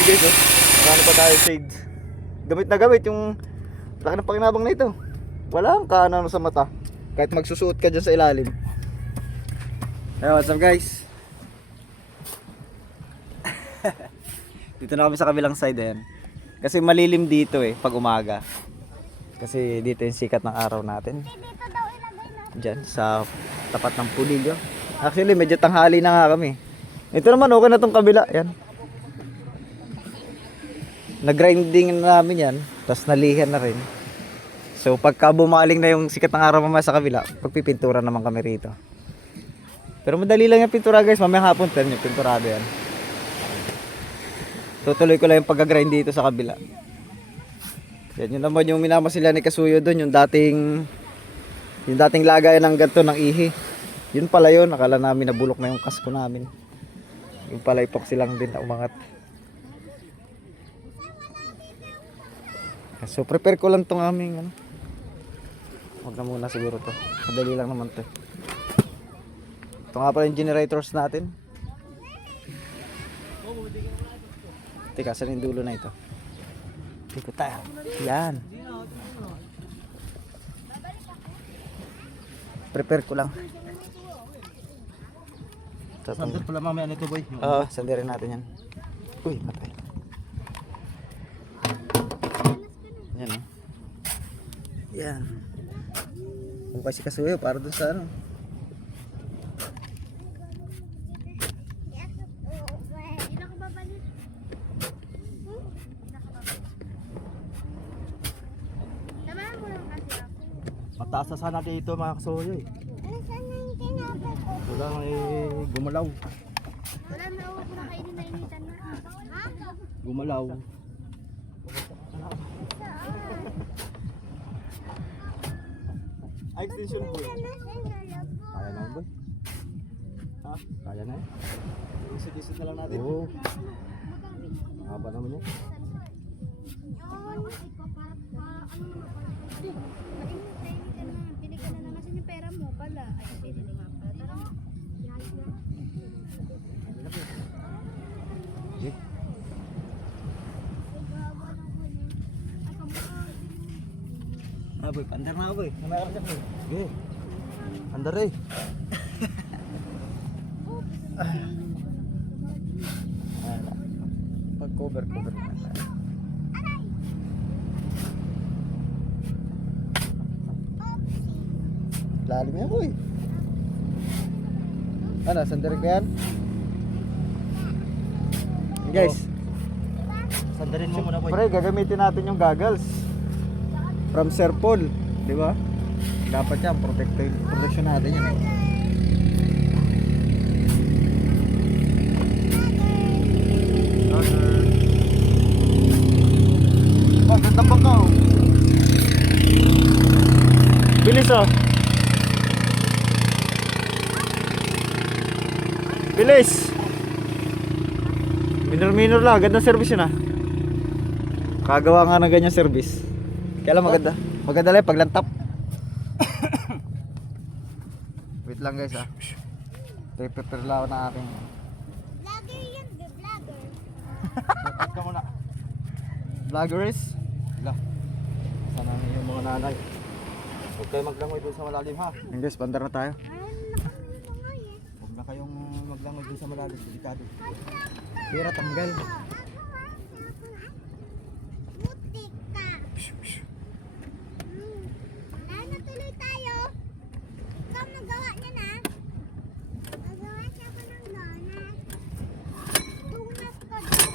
yun guys oh. Marami pa tayo shades. Gamit na gamit yung laki ng pakinabang na ito. Walang kaano sa mata. Kahit magsusuot ka dyan sa ilalim. Hey, what's up guys? Dito na kami sa kabilang side yan. Kasi malilim dito eh pag umaga. Kasi dito yung sikat ng araw natin. Diyan sa tapat ng pulilyo. Actually medyo tanghali na nga kami. Ito naman okay na tong kabila. Yan. Nag-grinding na namin yan. Tapos nalihan na rin. So pagka bumaling na yung sikat ng araw mamaya sa kabila, pagpipintura naman kami rito. Pero madali lang yung pintura guys. Mamaya hapon ten yung pinturado yan. Tutuloy ko lang yung pag-grind dito sa kabila. Yan yun naman yung minama sila ni Kasuyo doon. Yung dating lagayan ng ganito ng ihi. Yun pala yun. Akala namin nabulok na yung kasko namin. Yung pala epoxy lang din na umangat. So prepare ko lang tong aming ano. Huwag na muna siguro to. Madali lang naman to. Ito nga pala yung generators natin. Teka, saan yung dulo na ito? Dito tayo. Yan. Prepare ko lang. Sander pala mamaya nito boy. Oo, sandirin natin yan. Uy, matay. Yan o. Yan. Kung kasi Kasuyo, para dun sa ano. Mataas na sana dito mga Kasuyo eh. Wala nang gumalaw. Wala na ako na kainin na initan na. Ha? Gumalaw. Ay, extension boy. Kaya na yun boy. Ha? Kaya na yun. Isit-isit na lang natin. Oo. Haba naman yun. Binigyan na naman yung pera mo pala. Ay, hindi nga pala. Tara. Eh, Ah boy, pandar na ako boy. Mamaya ka dyan boy. eh. Andar eh. Pag-cover na tayo. Lalim yan boy. Ano, sandarin ko yan? Guys, Sandarin mo muna boy. pre, gagamitin natin yung goggles from Sir Paul, di ba? Dapat yan, protection natin yan. Oh, ganda pa ka oh. Bilis oh. Bilis. Minor lang, ganda service yun ah. Kagawa nga ng ganyan service. Kaya lang maganda. Maganda lang paglantap. Wait lang guys ah. Prepare lang ako na aking. Vlogger yan, vlogger. Cut ka muna. Vloggers. Wala. Sana yung mga nanay. Huwag kayo maglangoy doon sa malalim ha. Yung guys, bandar na tayo. Huwag na kayong maglangoy doon sa malalim. Delikado. Pira tanggal. Butik ka. Wala na tuloy tayo. Ikaw magawa niya na. Magawa siya ko ng donut. Donut ko doon.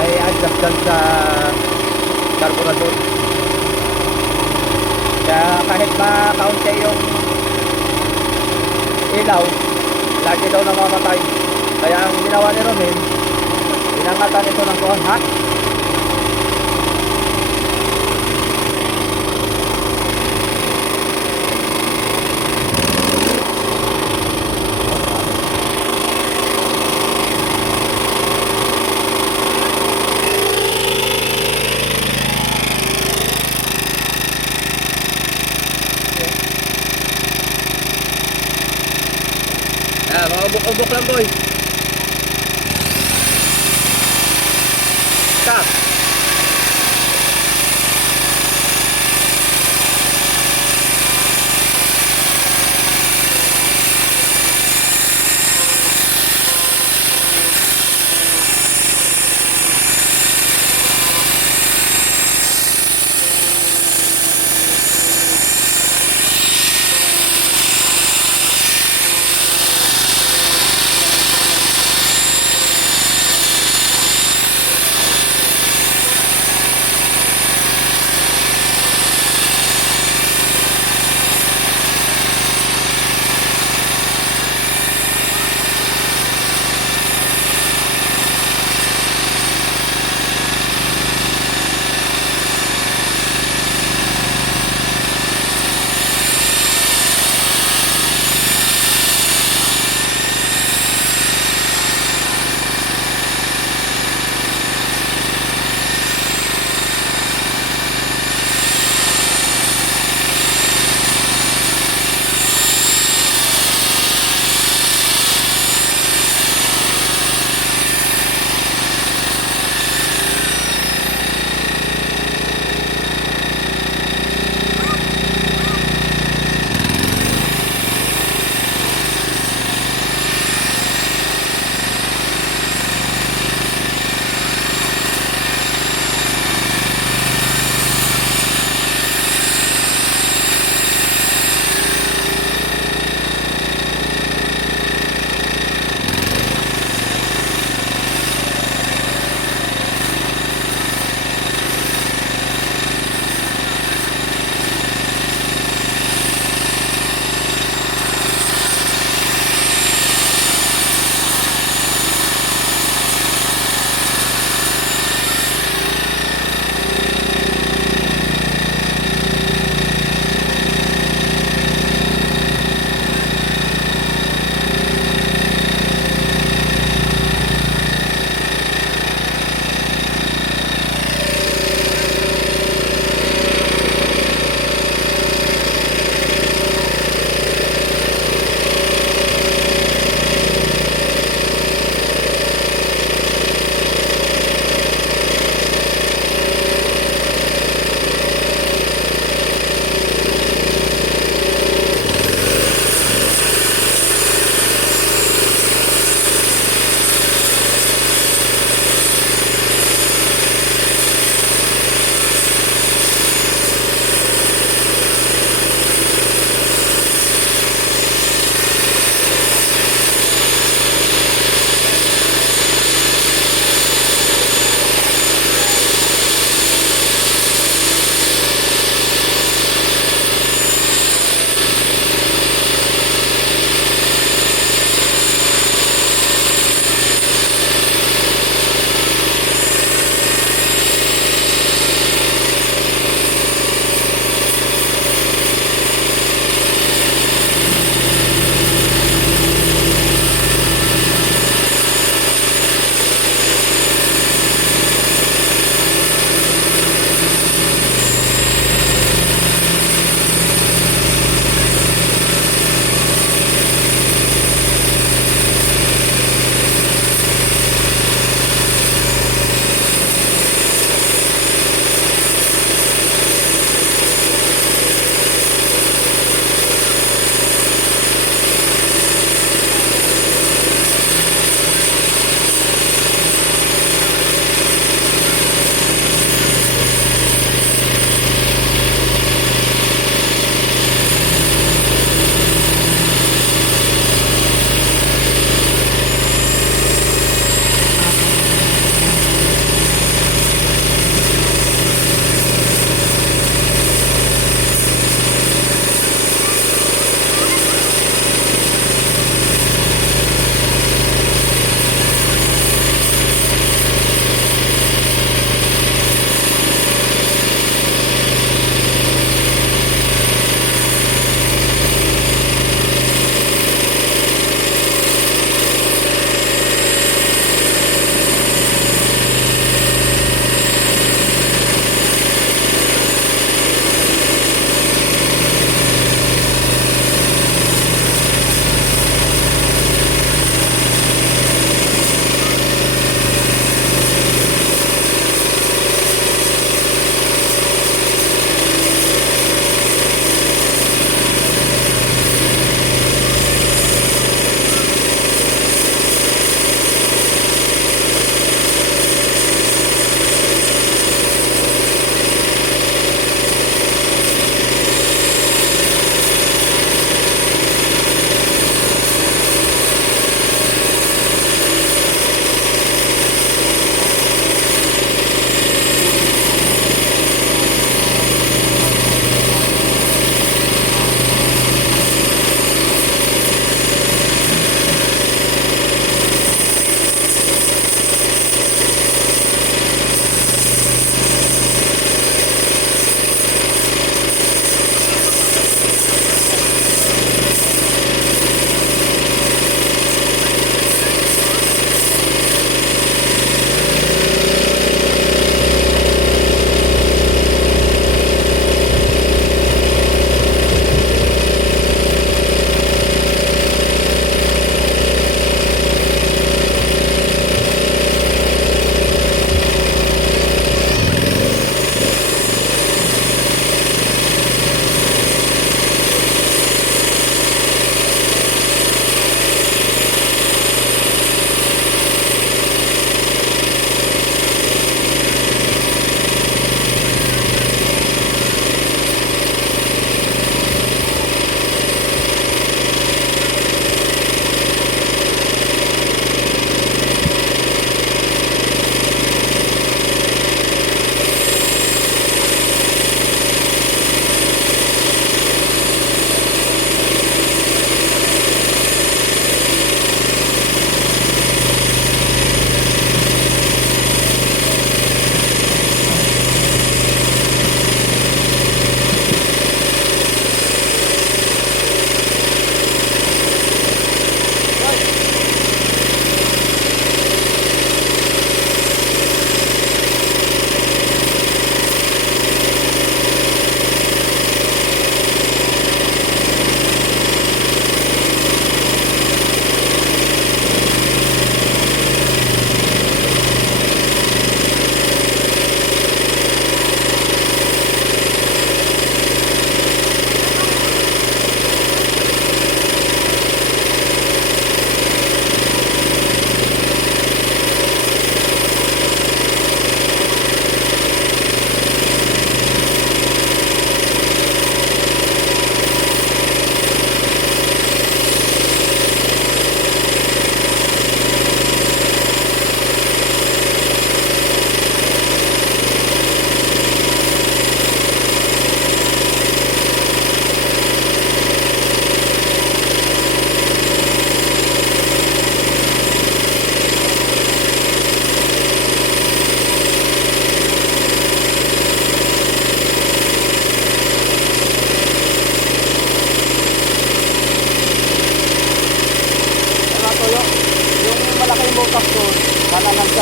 may adjust dyan sa carburetor. Kaya kahit ma-kaunti yung ilaw, lagi daw namamatay. Kaya ang ginawa ni Romel, inangatan ito ng kuhan, ha? Mga ubok-ubok lang boy. Stop.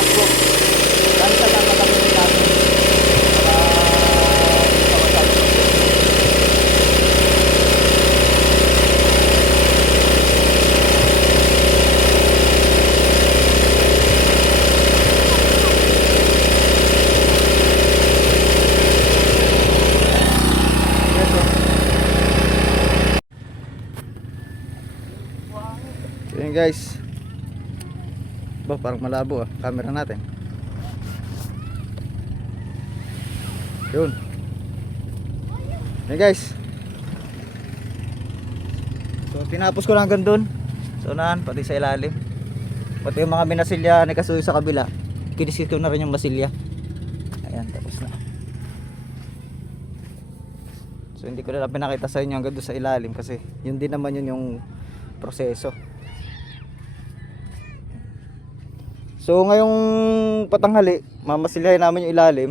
kasko. Dahil sa tatatapunin natin. Para hindi pa masyado. So yun guys. Parang malabo camera natin. Yun. Yun guys. So tinapos ko lang hanggang dun. So naan, pati sa ilalim. Pati yung mga minasilya ni Kasuyo sa kabila. Kinisit ko na rin yung masilya. Ayan, tapos na. So hindi ko na pinakita sa inyo hanggang doon sa ilalim kasi yun din naman yun yung proseso. So ngayong patanghali, mamasilyahin namin yung ilalim.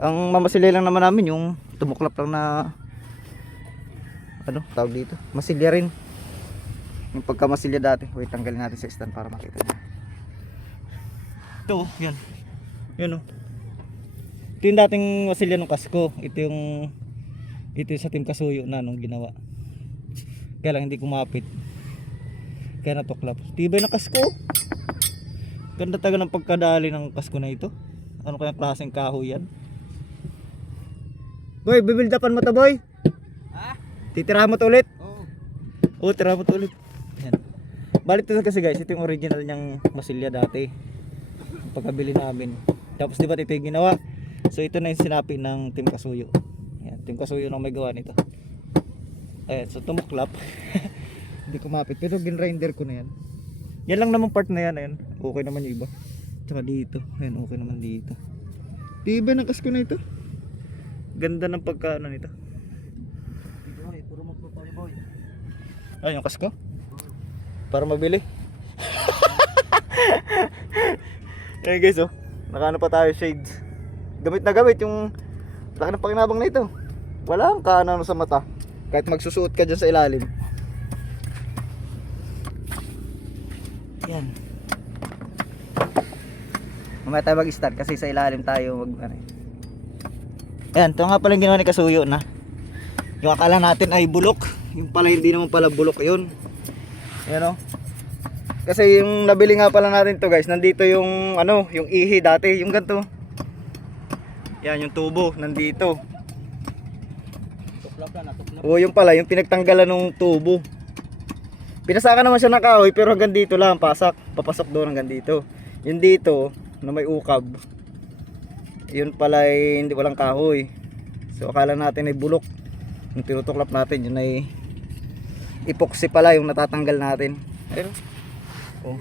Ang mamasilya lang naman namin yung tumuklap lang na ano, tawag dito, masilya rin. Yung pagkamasilya dati. Wait, tanggalin natin sa stand para makita nyo. Ito, yan. Yan o. Ito yung dating masilya ng kasko. Ito yung sa Team Kasuyo na nung ginawa. Kaya lang hindi kumapit. Kaya natuklap. Tibay na kasko. Ganda taga ng pagkadali ng kasko na ito. Ano kaya klaseng kahoy yan? Boy, bibildapan mo to boy. Ha? Titirahan mo to ulit? Oo, tirahan mo to ulit. Yan. Balik to kasi guys, ito yung original niyang masilya dati. Yung pagkabili namin. Tapos diba ito yung ginawa? So ito na yung sinapi ng Team Kasuyo. Yan, Team Kasuyo na may gawa nito. Ayan, so tumuklap. Hindi kumapit, pero ginrinder ko na yan. Yan lang naman part na yan, ayan. Okay naman yung iba. Tsaka dito, ayan, okay naman dito. Diba ng kasko na ito? Ganda ng pagkaano nito. Puro magpapali boy. Ay, yung kasko? Para mabili. Ayan guys, oh. Nakano pa tayo shades. Gamit na gamit yung laki ng pakinabang na ito. Wala ang kaano sa mata. Kahit magsusuot ka dyan sa ilalim. Yan. Mamaya tayo mag-start kasi sa ilalim tayo mag ano. Ayan, ito nga pala yung ginawa ni Kasuyo na. Yung akala natin ay bulok. Yung pala hindi naman pala bulok yun. Ayan o. Kasi yung nabili nga pala natin to guys, nandito yung ano, yung ihi dati, yung ganito. Yan, yung tubo, nandito. Tuklap na, tuklap. O yung pala, yung pinagtanggalan ng tubo. Pinasaka naman siya ng kahoy pero hanggang dito lang, pasak. Papasok doon hanggang dito. Yung dito, na may ukab. Yun pala ay hindi walang kahoy. So akala natin ay bulok. Yung tinutuklap natin, yun ay epoxy pala yung natatanggal natin. Pero oh,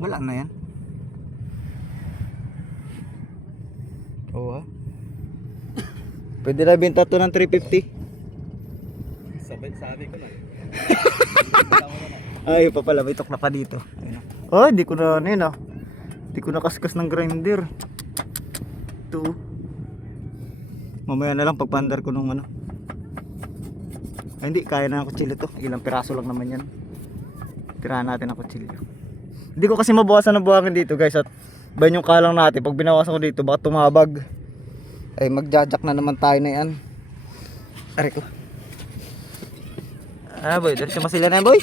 wala na yan. Oo, pwede na binta to ng 350. Sabi ko na. Ay pa pala, may tukla pa dito. Oh, hindi ko na ano yun ah. Hindi ko nakaskas ng grinder. Ito. Mamaya na lang pagpandar ko nung ano. Ay, hindi, kaya na ng kutsilyo to. Ilang piraso lang naman yan. Tirahan natin ang kutsilyo. Hindi ko kasi mabawasan ng buhangin dito guys. At ba yung kalang natin, pag binawasan ko dito baka tumabag. Ay magjajak na naman tayo na yan. Aray ko. Ah boy, diretso masila na yan boy.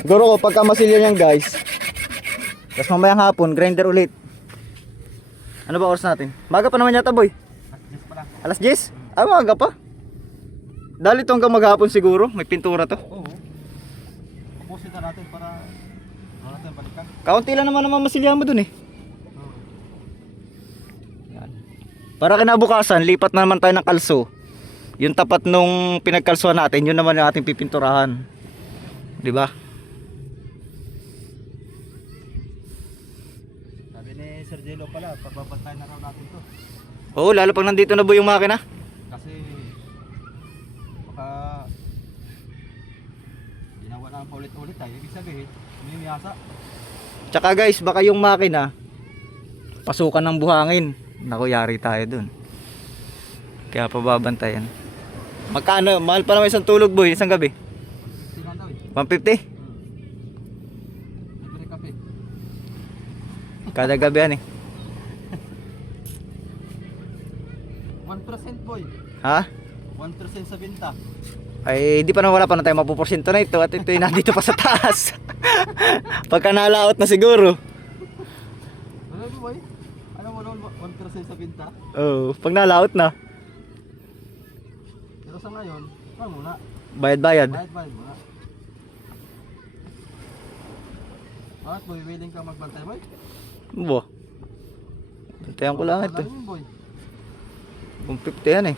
Siguro ko pagka masilya niyan guys. Tapos mamayang hapon, grinder ulit. Ano ba oras natin? Maga pa naman yata boy. Alas 10? Ah, maga pa. Dali to hanggang maghapon siguro. May pintura to. Oo. Pupusin na natin para wala natin balikan. Kaunti lang naman masilya mo dun eh. Yan. Para kinabukasan, lipat na naman tayo ng kalso. Yung tapat nung pinagkalsuhan natin, yun naman yung ating pipinturahan. Di ba? Sabi ni Sir Jello pala, pagbabantay na raw natin to. Oo, lalo pag nandito na yung makina. Kasi baka ginawa na paulit-ulit tayo. Ibig sabihin, umimiyasa. Tsaka guys, baka yung makina pasukan ng buhangin. Naku, yari tayo dun. Kaya pababantayan. Magkano? Mahal pa naman isang tulog boy, isang gabi. Tingnan daw eh. 150? Libre kape. Kada gabi yan eh. 1% boy. Ha? 1% sa binta. Ay, di pa naman wala pa na tayo mapuporsyento na ito at ito yung nandito pa sa taas. Pagka nalaot na siguro. Ano boy? Ano mo naman 1% sa binta? Oo, pag nalaot na. Pero sa ngayon, ano muna? Bayad-bayad. Bayad muna. Bakit boy, willing ka magbantay boy? Bo. Bantayan ko lang ito. Alamin, boy. 150 yan eh.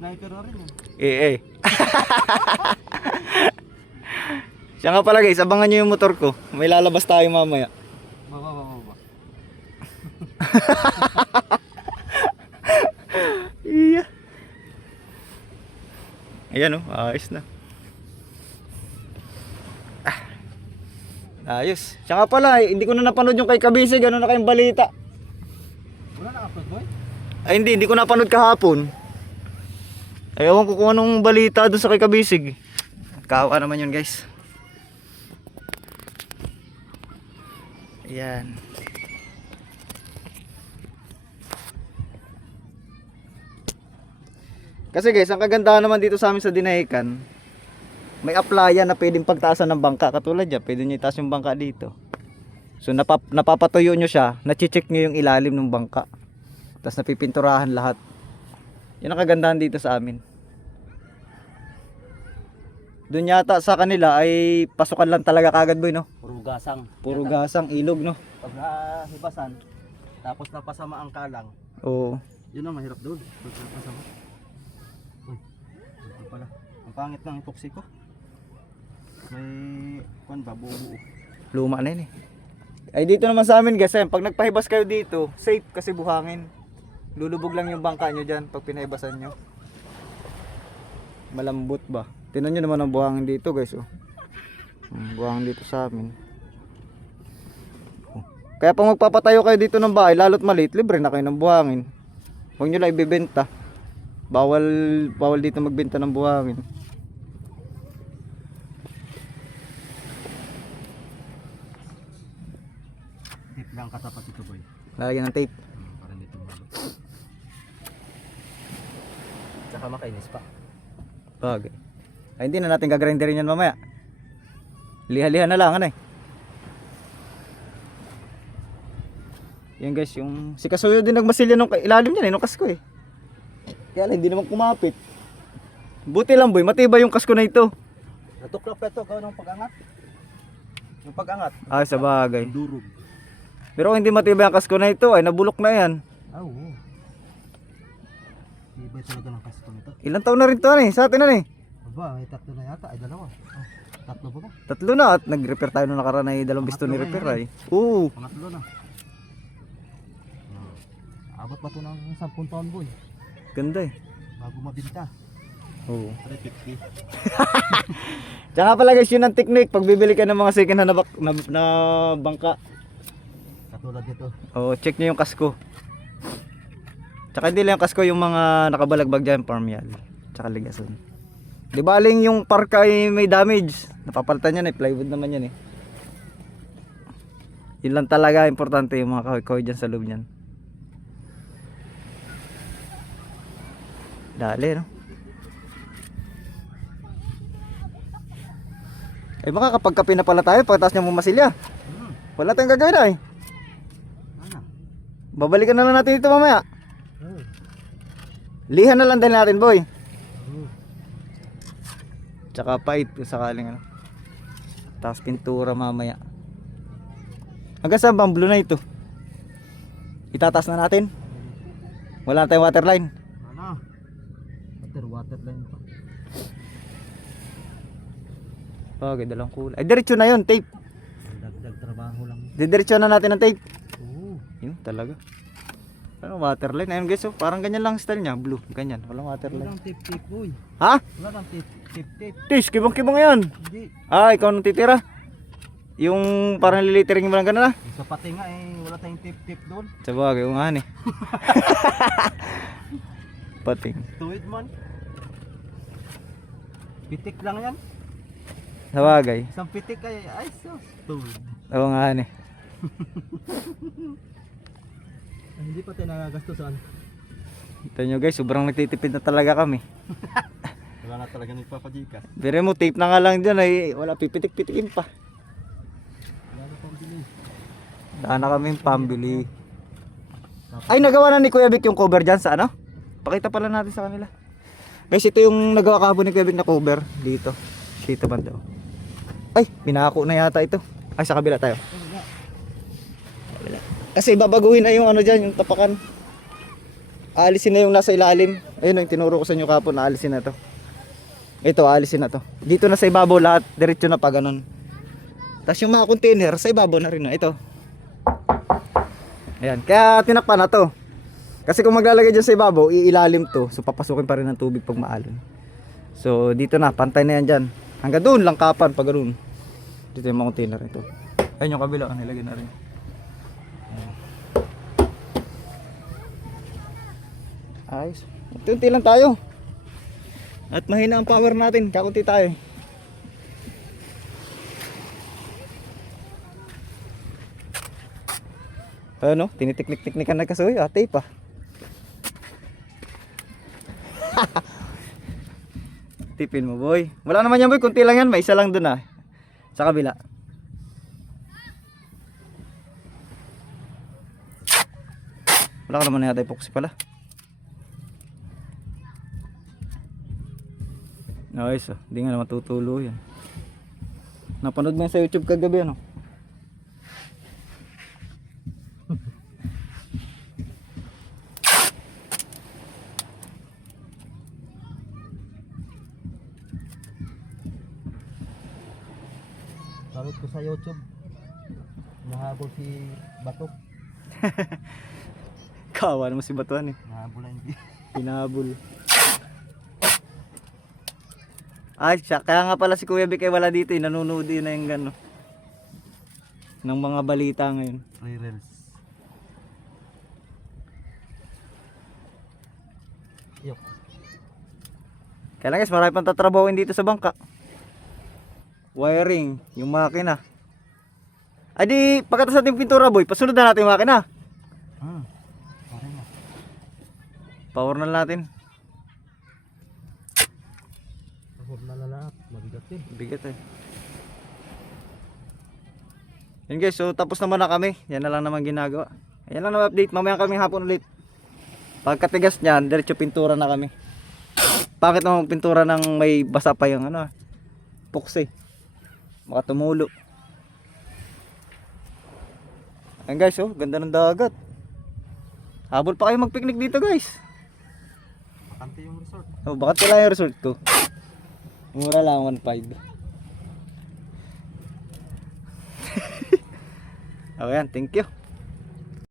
Sniper na rin yun. Eh. Siya nga pala guys, abangan nyo yung motor ko. May lalabas tayo mamaya. Baba. Iya. Ayan oh, ayos na. Ayos. Siya nga pala, hindi ko na napanood yung kay Kabisig. Ano na kayong balita? Wala na-upload boy? Ay hindi ko napanood kahapon. Ayaw ko kung anong balita doon sa kay Kabisig. Kawa naman yun guys. Ayan. Kasi guys, ang kagandahan naman dito sa amin sa Dinahican, may applyan na pwedeng pagtaasan ng bangka. Katulad dyan, pwede nyo itaas yung bangka dito. So napapatuyo nyo siya, nachicheck nyo yung ilalim ng bangka. Tapos napipinturahan lahat. Yan ang kagandahan dito sa amin. Doon yata sa kanila ay pasukan lang talaga kagad boy no? Puro gasang. Puro gasang, ilog no? Pag nahibasan, tapos napasama ang kalang, Oo. yun ang mahirap doon. Pag napasama. Uy, ito pala. Ang pangit ng epoxy ko. May, kuwan ba, buo. Luma na yun eh. Ay dito naman sa amin guys, pag nagpahibas kayo dito, safe kasi buhangin. Lulubog lang yung bangka nyo dyan pag pinahibasan nyo. Malambot ba? Tingnan nyo naman ang buhangin dito guys oh. Buhangin dito sa amin. Oh. Kaya pag magpapatayo kayo dito ng bahay, lalo't maliit, libre na kayo ng buhangin. Huwag nyo lang ibibenta. Bawal dito magbenta ng buhangin. Tape lang katapat ito boy. Lalagyan ng tape. Para dito malo. Tsaka makainis pa. Bagay. Ay hindi na natin gagrinderin yan mamaya. Liha-liha na lang ano eh. Yan guys, yung si Kasuyo din nagmasilya nung ilalim niyan eh, nung kasko eh. Kaya lang hindi naman kumapit. Buti lang boy, matibay yung kasko na ito. Natuklap ito, gawin ng pag-angat. Yung pag-angat. Ah, sa bagay. Durog. Pero kung hindi matibay ang kasko na ito, ay nabulok na yan. Ah, oo. Ibay talaga ng kasto nito. Ilang taon na rin to ano eh, sa atin ano eh. Aba, may tatlo na yata, ay dalawa. Oh, tatlo ba ba? 3 na at nag-repair tayo nung nakaraan ay 2 piston ni repair ay. Oo, Pangatlo na. Abot pa ito ng 10 taon boy. ganda eh. Bago mabinta. Oo. 350. Tsaka pala guys, yun ang technique pag bibili ka ng mga second hand na bangka. Katulad nito. Oo, check nyo yung kasko. Tsaka hindi lang yung kasko, yung mga nakabalagbag dyan, parmial. Tsaka ligason. Di ba aling yung parka ay may damage? Napapalitan yan eh, plywood naman yan eh. Yun lang talaga importante yung mga kahoy-kahoy dyan sa loob nyan. Dali no? Ay makakapagkape na pala tayo pagkatapos niya mumasilya. Wala tayong gagawin na eh. Ano? Babalikan na lang natin ito mamaya. Lihan na lang din natin boy. Tsaka pait kung sakaling ano. Tapos pintura mamaya. Hanggang saan ba ang blue na ito? Itataas na natin. Wala na tayong waterline. Ano? Water line pa. Okay, dalawang kulay. Ay diretso na yun, tape. Dagdag trabaho lang. Didiretso na natin ang tape. Oo. Yun talaga. Ano waterline? Ayun guys, oh, parang ganyan lang ang style niya, blue, ganyan, walang Wala waterline. kang tip boy. Ha? Wala kang tip. Tis, kibang-kibang 'yan. Hindi. Ah, ikaw nang titira. Yung parang lilitering mo lang ganun ah. Yung sa pati nga eh, wala tayong tip doon. Sabagay, yung nga eh. pating. Tuwid man. Pitik lang yan. Sa bagay. Isang pitik ay sus. Tuwid. Oo nga ni. Ay, hindi pa tayo nagagastusan. Ito nyo guys, sobrang nagtitipid na talaga kami. Wala na talaga nagpapajikas. Pero mo, tape na nga lang dyan ay wala pipitik-pitikin pa. Wala na pang bili. Daan na kami pambili. Ay, nagawa na ni Kuya Vic yung cover dyan sa ano? Pakita pala natin sa kanila. Guys, ito yung nagawa kahapon ni Kuya Vic na cover dito. Dito man daw. Ay, binako na yata ito. Ay, sa kabila tayo. Kabila. Kasi babaguhin na yung ano dyan, yung tapakan. Aalisin na yung nasa ilalim. Ayun, yung tinuro ko sa inyo kahapon, aalisin na to. Ito, aalisin na to. Dito na sa ibabaw lahat, diretso na pa ganun. Tapos yung mga container, sa ibabaw na rin na. Ito. Ayan, kaya tinakpan na to. Kasi kung maglalagay dyan sa ibabaw, iilalim to. So papasukin pa rin ng tubig pag maalon. So dito na, pantay na yan dyan. Hanggang doon lang kapan, pag ganoon. Dito yung mga container ito. Ayun yung kabila, nilagay na rin. Ayos. Unti-unti lang tayo. At mahina ang power natin, kakunti tayo. Ano? Tinitiknik-tiknikan na kasoy, ate pa. Tipin mo boy. Wala naman yan boy, kunti lang yan, may isa lang dun ah. Sa kabila. Wala ka naman yata epoxy pala. Nice, hindi nga naman tutulo yan. Napanood mo yan sa YouTube kagabi ano? Salut ko sa YouTube. Nahabol si Batok. Kawa naman si Batuan eh. Nahabol na hindi. Pinabol. Ay, siya. Kaya nga pala si Kuya Vic ay wala dito eh. Nanonood din na yung gano. Ng mga balita ngayon. Free reels. Yok. Kaya lang guys, marami pang tatrabahoin dito sa bangka. Wiring, yung makina. Ay di, pagkatas natin pintura boy, pasunod na natin yung makina. Pare na. Power na natin. Pahor na lahat. Mabigat eh. Bigat eh. Yun guys, so tapos naman na kami. Yan na lang naman ginagawa. Yan lang na update, mamaya kami hapon ulit. Pagkatigas nyan, diretso pintura na kami. Bakit naman pintura ng may basa pa yung ano, puksi. Baka tumulo. Ayan guys, oh, ganda ng dagat. Habol pa kayo mag-picnic dito guys. Bakante yung resort. Oh, bakit wala yung resort ko? Mura lang, 1.5. Okay, thank you.